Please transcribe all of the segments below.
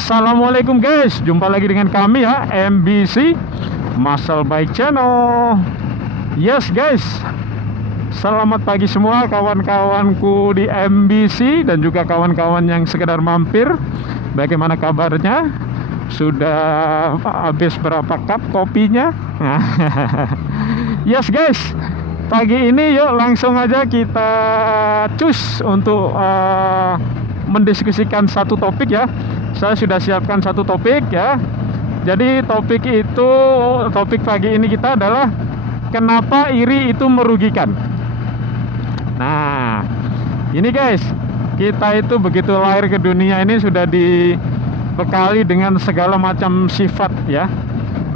Assalamualaikum guys, jumpa lagi dengan kami ya, MBC Muscle Bike Channel. Yes guys, selamat pagi semua kawan-kawanku di MBC dan juga kawan-kawan yang sekedar mampir. Bagaimana kabarnya? Sudah habis berapa cup kopinya? Yes guys, pagi ini yuk langsung aja kita cus untuk mendiskusikan satu topik ya. Saya sudah siapkan satu topik ya. Jadi topik pagi ini kita adalah kenapa iri itu merugikan. Nah, ini guys, kita itu begitu lahir ke dunia ini sudah dibekali dengan segala macam sifat ya.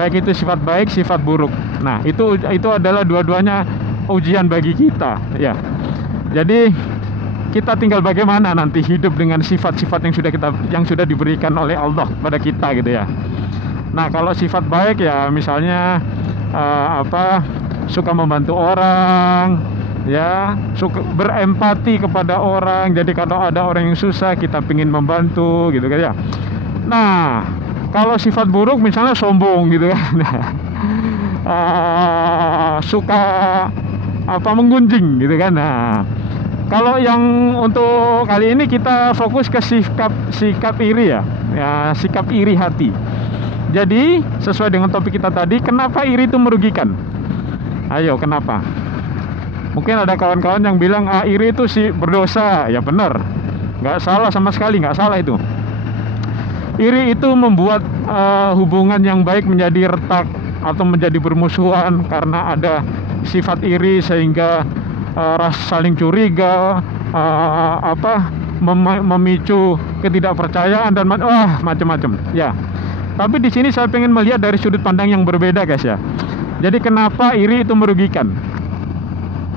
Baik itu sifat baik, sifat buruk. Nah, itu adalah dua-duanya ujian bagi kita ya. Jadi kita tinggal bagaimana nanti hidup dengan sifat-sifat yang sudah diberikan oleh Allah pada kita gitu ya. Nah, kalau sifat baik ya misalnya suka membantu orang ya, suka berempati kepada orang. Jadi kalau ada orang yang susah kita pingin membantu gitu kan ya. Nah, kalau sifat buruk misalnya sombong gitu kan. Suka menggunjing gitu kan. Nah, kalau yang untuk kali ini kita fokus ke sikap iri ya, sikap iri hati. Jadi sesuai dengan topik kita tadi, kenapa iri itu merugikan? Ayo, kenapa? Mungkin ada kawan-kawan yang bilang iri itu sih berdosa. Ya benar, nggak salah sama sekali, nggak salah itu. Iri itu membuat hubungan yang baik menjadi retak atau menjadi bermusuhan karena ada sifat iri sehingga rasa saling curiga, memicu ketidakpercayaan dan macam-macam. Ya. Tapi di sini saya ingin melihat dari sudut pandang yang berbeda, guys ya. Jadi kenapa iri itu merugikan?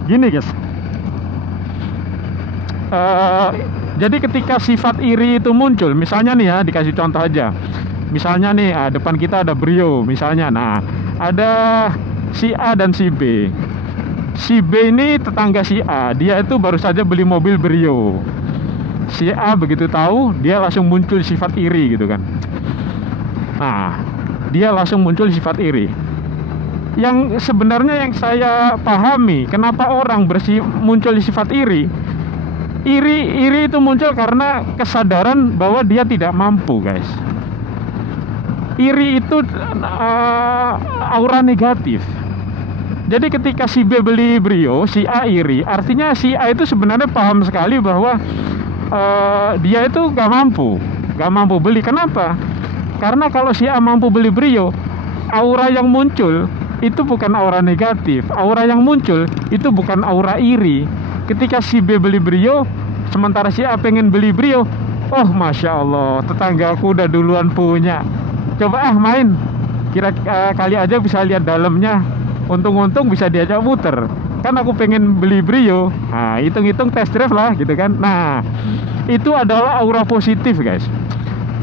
Gini, guys. Jadi ketika sifat iri itu muncul, misalnya nih ya, dikasih contoh aja. Misalnya nih, depan kita ada Brio, misalnya. Nah, ada si A dan si B. Si B ini tetangga si A, dia itu baru saja beli mobil Brio. Si A begitu tahu, dia langsung muncul sifat iri gitu kan. Nah, dia langsung muncul sifat iri. Yang sebenarnya yang saya pahami, kenapa orang muncul sifat iri? Iri itu muncul karena kesadaran bahwa dia tidak mampu, guys. Iri itu aura negatif. Jadi ketika si B beli Brio, si A iri, artinya si A itu sebenarnya paham sekali bahwa dia itu gak mampu beli. Kenapa? Karena kalau si A mampu beli Brio, aura yang muncul itu bukan aura negatif. Aura yang muncul itu bukan aura iri. Ketika si B beli Brio, sementara si A pengen beli Brio, oh Masya Allah, tetanggaku udah duluan punya. Coba main, kali aja bisa lihat dalamnya. Untung-untung bisa diajak muter. Kan aku pengen beli Brio. Nah, hitung-hitung test drive lah gitu kan. Nah, itu adalah aura positif, guys.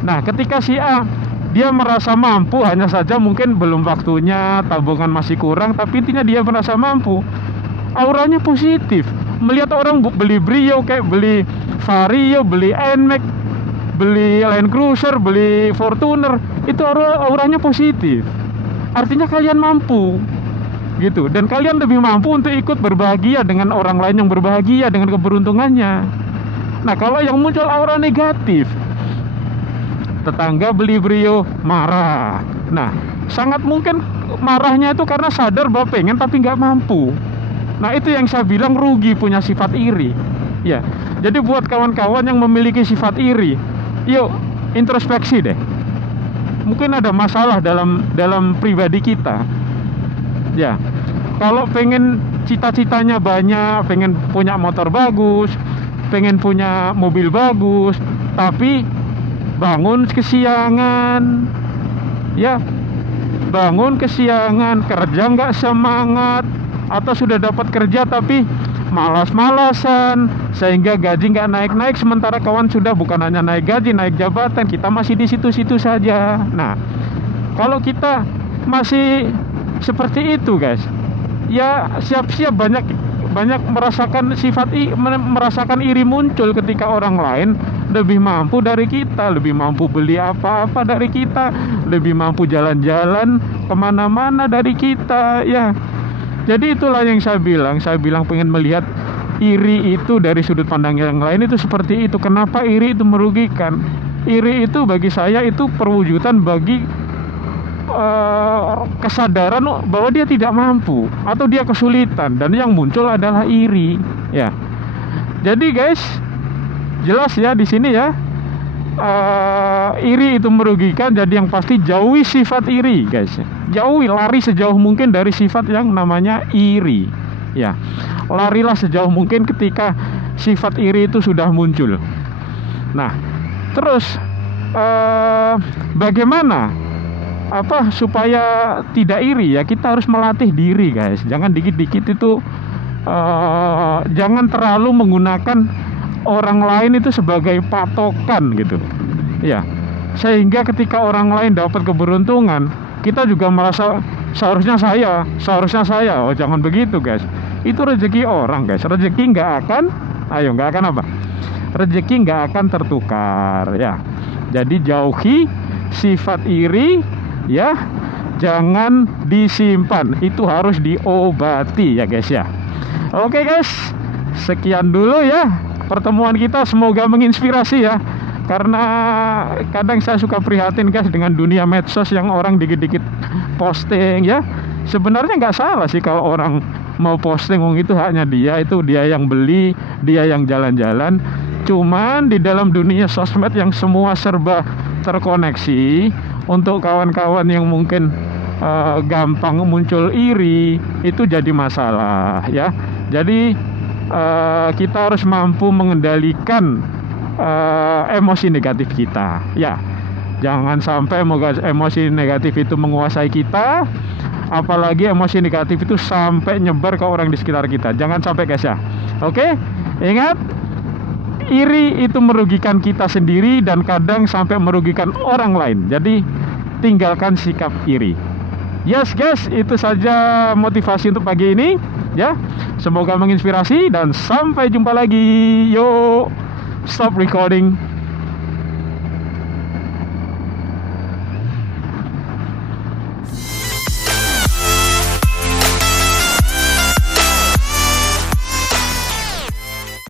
Nah, ketika si A dia merasa mampu, hanya saja mungkin belum waktunya, tabungan masih kurang, tapi intinya dia merasa mampu. Auranya positif. Melihat orang beli Brio, kayak beli Vario, beli NMAX, beli Land Cruiser, beli Fortuner, itu auranya positif. Artinya kalian mampu gitu, dan kalian lebih mampu untuk ikut berbahagia dengan orang lain yang berbahagia dengan keberuntungannya. Nah, kalau yang muncul aura negatif, tetangga beli Brio marah. Nah, sangat mungkin marahnya itu karena sadar bahwa pengen tapi nggak mampu. Nah, itu yang saya bilang rugi punya sifat iri ya. Jadi buat kawan-kawan yang memiliki sifat iri, yuk introspeksi deh. Mungkin ada masalah dalam pribadi kita. Ya, kalau pengen cita-citanya banyak, pengen punya motor bagus, pengen punya mobil bagus, tapi bangun kesiangan, ya, kerja nggak semangat, atau sudah dapat kerja tapi malas-malasan, sehingga gaji nggak naik-naik, sementara kawan sudah bukan hanya naik gaji, naik jabatan, kita masih di situ-situ saja. Nah, kalau kita masih seperti itu, guys, ya siap-siap banyak merasakan merasakan iri muncul ketika orang lain lebih mampu dari kita, lebih mampu beli apa-apa dari kita, lebih mampu jalan-jalan kemana-mana dari kita, ya. Jadi itulah yang saya bilang pengen melihat iri itu dari sudut pandang yang lain itu seperti itu. Kenapa iri itu merugikan? Iri itu bagi saya itu perwujudan bagi kesadaran bahwa dia tidak mampu atau dia kesulitan, dan yang muncul adalah iri, ya. Jadi guys, jelas ya di sini ya, iri itu merugikan. Jadi yang pasti jauhi sifat iri guys, jauhi, lari sejauh mungkin dari sifat yang namanya iri, ya. Larilah sejauh mungkin ketika sifat iri itu sudah muncul. Nah, terus bagaimana supaya tidak iri? Ya kita harus melatih diri guys. Jangan dikit-dikit itu jangan terlalu menggunakan orang lain itu sebagai patokan gitu, ya. Sehingga ketika orang lain dapat keberuntungan, kita juga merasa seharusnya saya. Oh, jangan begitu guys. Itu rezeki orang guys. Rezeki nggak akan rezeki nggak akan tertukar, ya. Jadi jauhi sifat iri, ya. Jangan disimpan, itu harus diobati ya guys, ya. Oke guys, sekian dulu ya pertemuan kita, semoga menginspirasi ya. Karena kadang saya suka prihatin guys dengan dunia medsos yang orang dikit-dikit posting, ya. Sebenarnya nggak salah sih kalau orang mau posting, itu haknya dia, itu dia yang beli, dia yang jalan-jalan. Cuman di dalam dunia sosmed yang semua serba terkoneksi, untuk kawan-kawan yang mungkin gampang muncul iri, itu jadi masalah, ya. Jadi kita harus mampu mengendalikan emosi negatif kita, ya. Jangan sampai emosi negatif itu menguasai kita, apalagi emosi negatif itu sampai nyebar ke orang di sekitar kita. Jangan sampai guys, ya. Oke, ingat, iri itu merugikan kita sendiri dan kadang sampai merugikan orang lain. Jadi tinggalkan sikap iri. Yes guys, itu saja motivasi untuk pagi ini, ya. Semoga menginspirasi dan sampai jumpa lagi. Yo, stop recording.